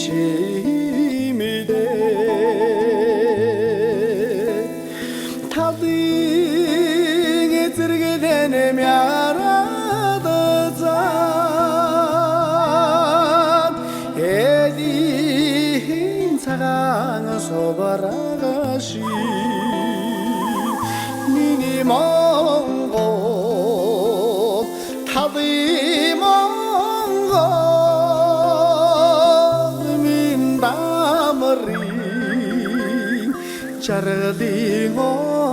심이대 타딩에 들게 되네 미안하다 에디 사랑은 소바라가시 니니 몽고 타디 몽고 민다머리 자르딩어로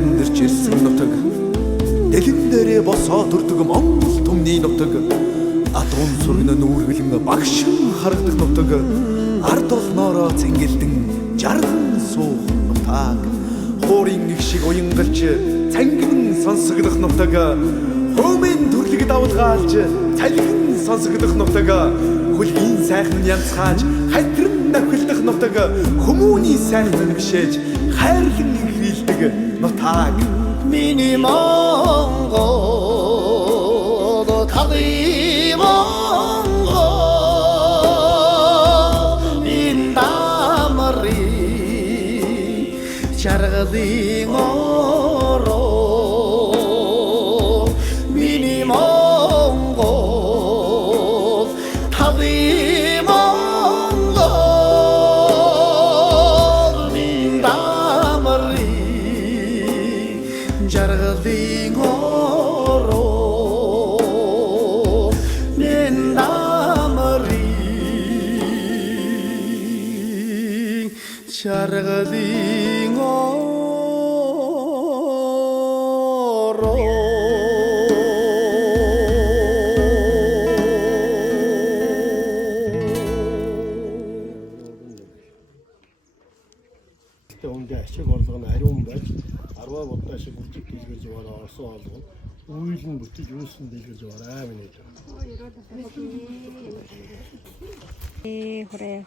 амьдарч ирсэн нутаг дэлгэн дээрээ босоо төрдөг Монгол түмний нутаг атун сүргэн нүүргэлэн багшин харагдаг нутаг ард олноороо цэнгэлдэн жарган суух нутаг хуурын их шиг уянгалж цангин сонсогдох нутаг хөөмийн төрлөг давлгаалж цалгин сонсогдох нутаг хөлгийн сайхан янзхааж хайтран давхилдах нутаг хүмүүний сайхан гişээж хайрлан хилдэг нутаг миний Монгол тади Монгол индамри жаргадын ороо миний Монгол тади жаргадын ороо нэмдамри жаргадын ороо Önce eşek orzağına ayrım var. Arva botta eşek uçuk gezgeci var arsa aldı. Uyuzun butu cüsün gezgeci var amin ediyor. 그래.